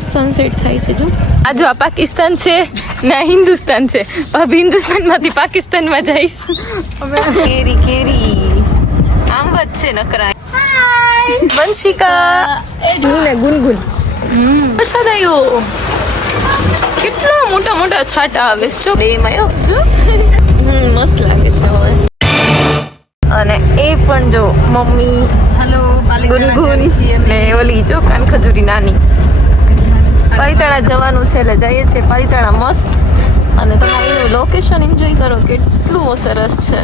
Sunset થાય છે જો. આ જો આ પાકિસ્તાન છે ના હિન્દુસ્તાન છે. ભાભી હિન્દુસ્તાનમાંથી પાકિસ્તાનમાં જઈશ. કેરી કેરી આમ જ છે નકરા. હાય વંશિકા એ ને ગુનગુન. વરસાદ આવ્યો. કેટલા મોટા મોટા છાંટા આવે છે જો. એમાં જો મસ્ત લાગે છે હવે. અને એ પણ જો મમ્મી ગુનગુન ને ઓલી જો કાન ખજૂરી નાની. પાલિતાણા જવાનું છે એટલે જઈએ છીએ પાલિતાણા મસ્ત. અને તમે એનું લોકેશન એન્જોય કરો કેટલું સરસ છે.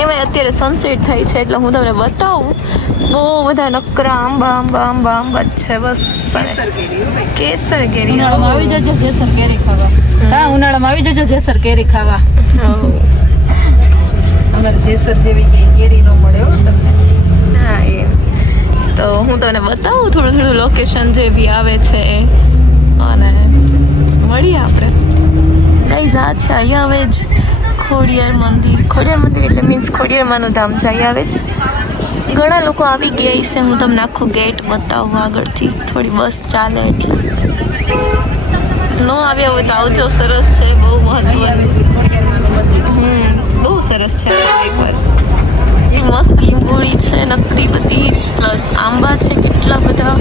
એમાં અત્યારે સનસેટ થાય છે એટલે હું તમને બતાવું. બહુ બધા નકરા આંબા આંબા આંબા આંબા જ છે બસ. કેસર કેરી ઉનાળામાં આવી જજો જેસર કેરી ખાવા. હા ઉનાળામાં આવી જજો જેસર કેરી ખાવા. અમારે જેસર જેવી કેરી ન મળે હો તમને. હા એમ તો હું તમને બતાવું થોડું થોડું લોકેશન જે બી આવે છે એ. અને મળીએ આપણે. ગાઈઝ આ છે અહીંયા આવે જ ખોડિયાર મંદિર. ખોડિયાર મંદિર એટલે મીન્સ ખોડિયારમાંનું ધામ છે. અહીંયા આવે જ ઘણા લોકો આવી ગયા છે. હું તમને આખો ગેટ બતાવું આગળથી. થોડી બસ ચાલે એટલે ન આવ્યા હોય તો આવજો. સરસ છે બહુ મહત્વનું. બહુ સરસ છે. એકવાર મસ્ત લીંબોળી છે નકરી બધી. પ્લસ આંબા છે કેટલા બધા.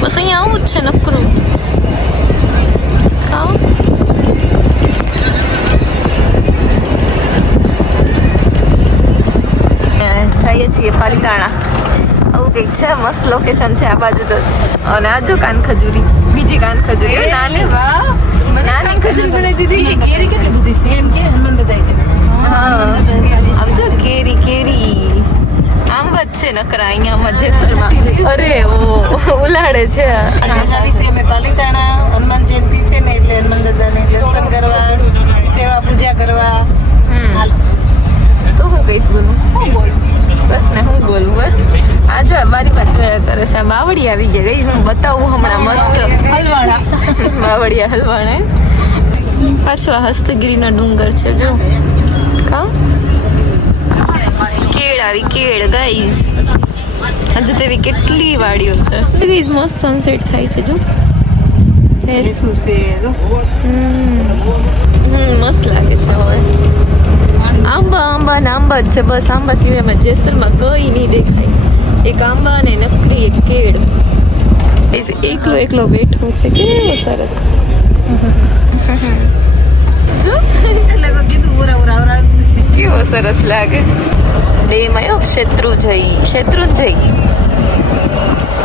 બસ અહીંયા આવું જ છે નકરું. જઈએ છીએ પાલિતાણા. આવું કંઈક છે મસ્ત લોકેશન છે આ બાજુ તો. અને આ જો કાન ખજૂરી બીજી કાન ખજૂરી નાની નાની ખજૂરી બનાવી દીધી. કેરી કેટલી બધી છે એમ કે હનુમાન દાદા છે. હા આમ જો કેરી કેરી આમ જ છે નકરા અહીંયા જેસરમાં. અરે ઓ ઉલાડે છે. અમે પાલિતાણા હનુમાન જયંતિ છે ને એટલે હનુમાન દાદાને દર્શન કરવા સેવા પૂજા કરવા. તો હું કહીશ બોલું બસ ને હું બોલું બસ. આ જો મારી વાત જોયા કરે છે. માવડી આવી ગયા ગઈ. હું બતાવું હમણાં મસ્ત હલવાણા માવડિયા હલવાણા. પાછો આ હસ્તગીરીનો ડુંગર છે જો. કા કેળ આવી કેળ ગાઈઝ. હજુ તેવી કેટલી વાડીઓ છે. ગાઈઝ મસ્ત સનસેટ થાય છે જો. શું છે જો મસ્ત લાગે છે હવે. આંબા આંબા ને આંબા જ છે બસ. આંબા સિવાયમાં જેસરમાં કઈ નહીં દેખાય. એક આંબા ને નકરી એક કેળ. એકલો એકલો બેઠો છે. કેવો સરસ જો. કેવો સરસ લાગે. ડેમ આવ્યો શેત્રુંજય.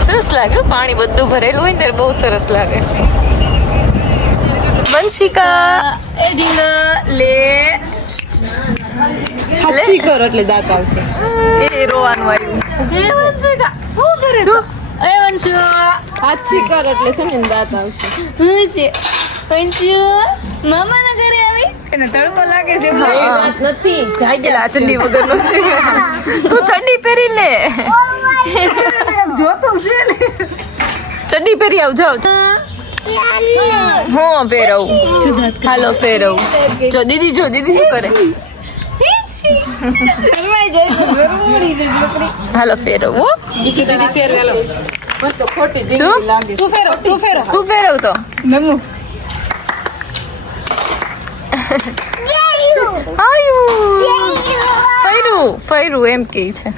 સરસ લાગે પાણી બધું ભરેલું હોય ને ત્યારે બહુ સરસ લાગે. વંશિકા એ ડીંગા લે હાચી કરો એટલે દાંત આવશે. એ રોવાનું આવ્યું. એ વંશિકા શું કરે છે? એ વંશુ હાચી કર એટલે છે ને દાંત આવશે. હું છે વંશુ મામાના ઘરે આવી એને તડકો લાગે છે. એ વાત નથી જાગેલા ચડ્ડી વગરનો છે. તું ચડ્ડી પહેરી લે. જોતો છે ને ચડ્ડી પહેરી આવ જાવ. હું પહેરવું. હાલો પહેરવું. જો દીદી શું કરે. હાલો ફેરવું. દીદી ફેરવેલો મને તો ખોટી જો લાગે. તું ફેરવ તું ફેરવ તો નમુ ફર્યું એમ કે છે.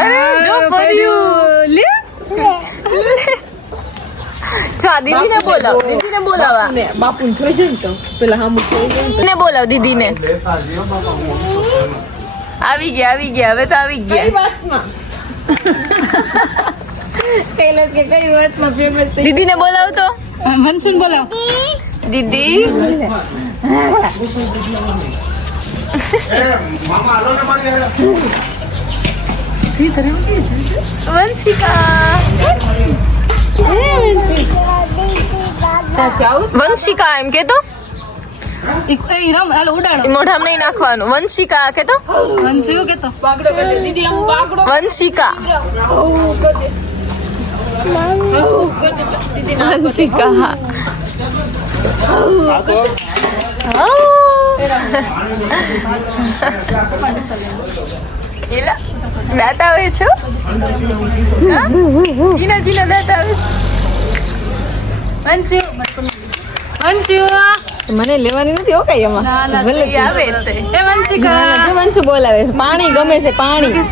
અરે જો ફર્યું લે. ચા દીદીને બોલાવા. બાપુને જોઈ જોઈ તો પેલા હામુ જોઈ જોઈ દીદીને બોલાવ. દીદીને આવી ગયા હવે તો આવી ગયા. કઈ વાતમાં પેલો કે કઈ વાતમાં ફેમસ થઈ. દીદીને બોલાવ તો. મનસુન બોલાવ. દીદી વંશિકા એમ કે તો મોઢામાં નહીં નાખવાનું. વંશિકા કે તો વંશિકા વંશિકા હા. દાંત આવે છો? જીના દાંત આવે. મને લેવાની નથી હો કઈ એમાં ભલે તું. આવે તે એ વંશિકા ના, ના, જો વંશુ બોલાવે પાણી ગમે છે પાણી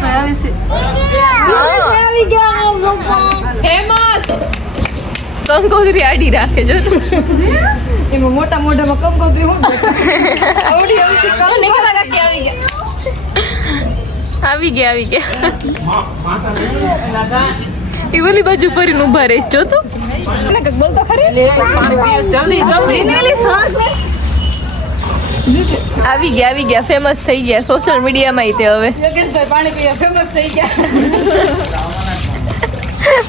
કંકોત્રી આડી રાખે જો એમાં મોટા મોઢામાં કંકોત્રી હું આવડી આવી ગયા એ ઓલી બાજુ ફરીને ઊભા રહીશ જો તો બોલતો ખરી જલ્દી આવી ગયા ફેમસ થઈ ગયા સોશિયલ મીડિયામાં તે હવે યોગેશભાઈ પાણી પીવા ફેમસ થઈ ગયા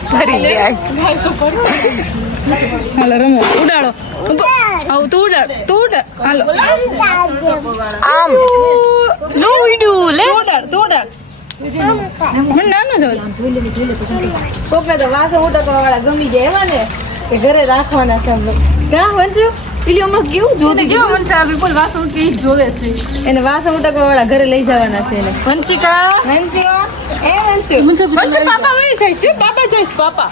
ફરી ગયા હાલો રમો ઉડાડો આવું તું ઉડાડ હાલો આમ નો વિડિયો લે તું ઉડાડ મને નાનો જ કોકને તો વાસણ ઉટકવા વાળા ગમી જાય એમાં ને કે ઘરે રાખવાના છે કા વંચુ પેલી હમણાં કેવું જોતી કેવો વંશા બિલકુલ વાસણ કે જોવે છે એને વાસણ ઉટકવા વાળા ઘરે લઈ જવાના છે એને વંશિકા વંશુ એ વંશુ વંશુ પાપા વહી જાય છે પાપા જઈશ પાપા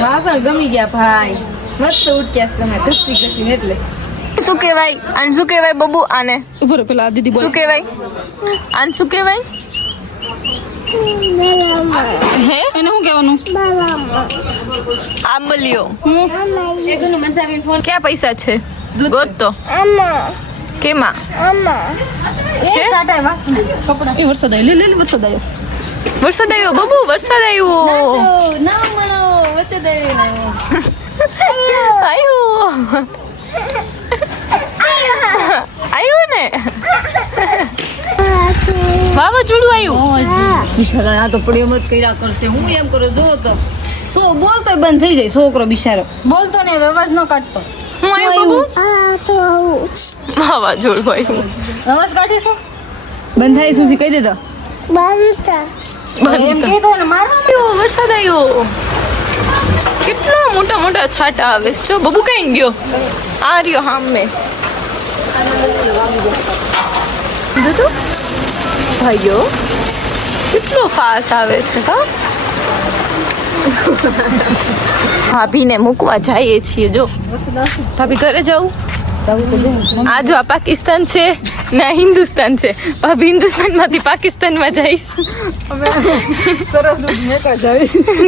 વાસણ ગમી ગયા ભાઈ મસ્ત ઉટક્યા છે તમે ઘસી એટલે શું કહેવાય આને શું કહેવાય બબુ આને ઉભો પેલા દીદી શું કહેવાય આને શું કહેવાય હે એને શું કહેવાનું આંબલીઓ એકનું મનસાબેન ફોન ક્યાં પૈસા છે ગોત તો કેમાં છે એ વરસાદ આવ્યો લે વરસાદ આવ્યો વરસાદ આવ્યો બબુ વરસાદ આવ્યો ના મળો વચ્ચે દે આવ્યો આવ્યો ને વાવાઝોડું આવ્યું બિચારા આ તો પડ્યો મત કર્યા કરશે હું એમ કરું જો તો બોલતોય બંધ થઈ જાય છોકરો બિચારો બોલતો ને અવાજ ન કાઢતો હું આવ્યું બબુ વાવાઝોડું આવ્યું અવાજ કાઢે છે બંધ થાય સુસી કહી દેતો એમ કીધો ને મારવા આવ્યો વરસાદ આવ્યો કેટલા મોટા મોટા છાંટા આવે છે જો બબુ કઈ ગયો આ રહ્યો સામે જોતો ભાઈઓ કેટલો ફાસ આવે છે હા ભાભીને મૂકવા જઈએ છીએ જો ભાભી ઘરે જવું આ જો આ પાકિસ્તાન છે ના હિન્દુસ્તાન છે ભાભી હિન્દુસ્તાનમાંથી પાકિસ્તાનમાં જઈશ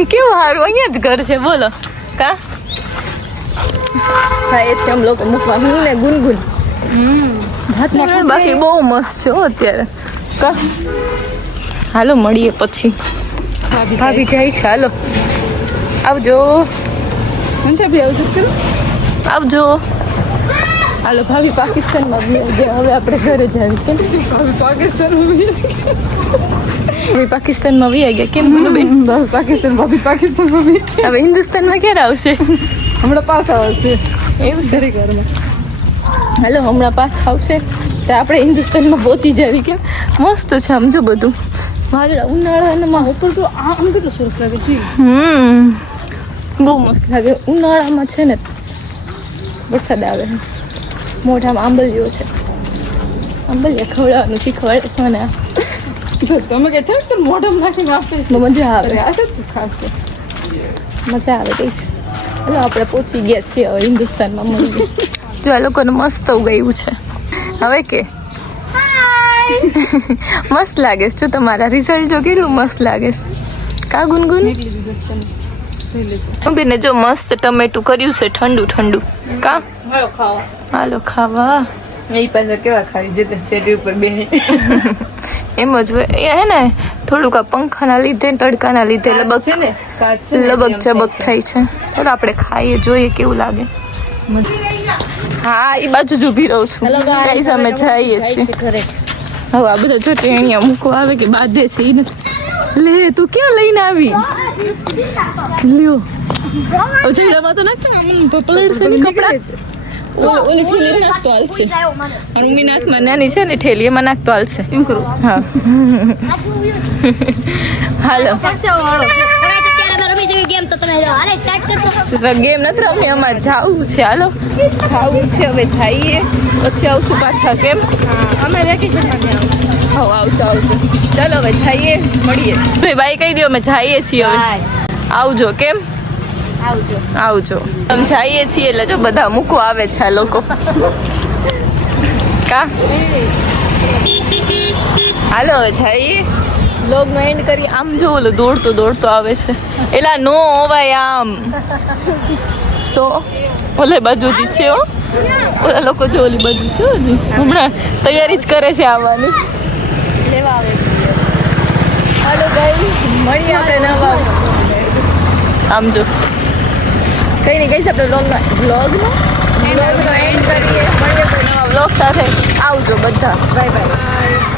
કેવું સારું અહીંયા જ ઘર છે બોલો કા જાય છે આમ લોકો મૂકવા હું ને ગુનગુન બાકી બહુ મસ્ત છે હો અત્યારે કા હાલો મળીએ પછી ભાભી જાય છે હાલો આવજો આવજો હાલો ભાભી પાકિસ્તાનમાં ગયા હવે આપણે ઘરે જાવી કેમ ભાભી પાકિસ્તાનમાં વી ગયા કેમ બોલો બેન પાકિસ્તાનમાં હવે હિન્દુસ્તાનમાં ક્યારે આવશે હમણાં પાસ આવશે એવું છે હાલો હમણાં પાછા આવશે તો આપણે હિન્દુસ્તાનમાં પહોંચી જવી કેમ મસ્ત છે આમ જો બધું વાદળા ઉનાળામાં ઉપર તો આમ કેટલું સરસ લાગે છે બહુ મસ્ત લાગે ઉનાળામાં છે ને વરસાદ આવે મોઢામાં આંબલીઓ છે આંબલિયા ખવડાવવાનું શીખવાડે છે મને તમે કઈ થાય મોઢામાં નાખીને આપીશ મજા આવે આ તો ખાસ છે મજા આવે કઈશ એટલે આપણે પહોંચી ગયા છીએ હવે હિન્દુસ્તાનમાં મળીએ જો આ લોકોને મસ્ત ઉગાવ્યું છે હવે કે મસ્ત લાગે છે જો તમારા રિઝલ્ટ જો કેટલું મસ્ત લાગે છે કા ગુનગુન બેને જો મસ્ત ટમેટું કર્યું છે ઠંડુ ઠંડુ કા હાલો ખાવા એ પાસે કેવા ખાવી જતે શેરી ઉપર બે એમ જ હોય એ હે ને થોડુંક આ પંખાના લીધે તડકાના લીધે લબક ને લબક જબક થાય છે ચાલો આપણે ખાઈએ જોઈએ કેવું લાગે હા એ બાજુ જ ઊભી રહું છું ગાઈસ અમે જઈએ છીએ હવે આ બધા જો ટેણીયા મૂકવા આવે કે બાંધે છે એ નથી લે તું ક્યાં લઈને આવી લ્યો હવે ઝઘડામાં તો નાખે પલળ છે ને કપડા ઓલી ઠેલી નાખતો હાલશે અને ઉમી નાથમાં નાની છે ને ઠેલી એમાં નાખતો હાલશે એમ કરું હા હાલો ગેમ નથી રમી અમારે જવું છે હાલો ખાવું છે હવે જઈએ પછી આવશું પાછા કેમ અમે વેકેશનમાં આવજો ચાલો હવે જઈએ મળીએ ભાઈ બાઈ કહી દો અમે જઈએ છીએ હવે આવજો. કેમ આવજો. અમે જઈએ છીએ એટલે જો બધા મૂકવા આવે છે આ લોકો. કા હાલો હવે જઈએ, વ્લોગનો એન્ડ કરી. આમ જો ઓલો દોડતો આવે છે, એલા નો હોવાય આમ તો. ઓલે બાજુ જ છે હો, ઓલા લોકો જો ઓલી બાજુ છે હજી, હમણાં તૈયારી જ કરે છે આવવાની. લેવા આવે હાલો ગાઈસ, મળીએ આપણે નવા. આમ જો કઈ નહીં કહીશ, આપણે વ્લોગનો એન્ડ કરીએ. મળીએ કોઈ નવા વ્લોગ સાથે. આવજો બધા. Bye bye.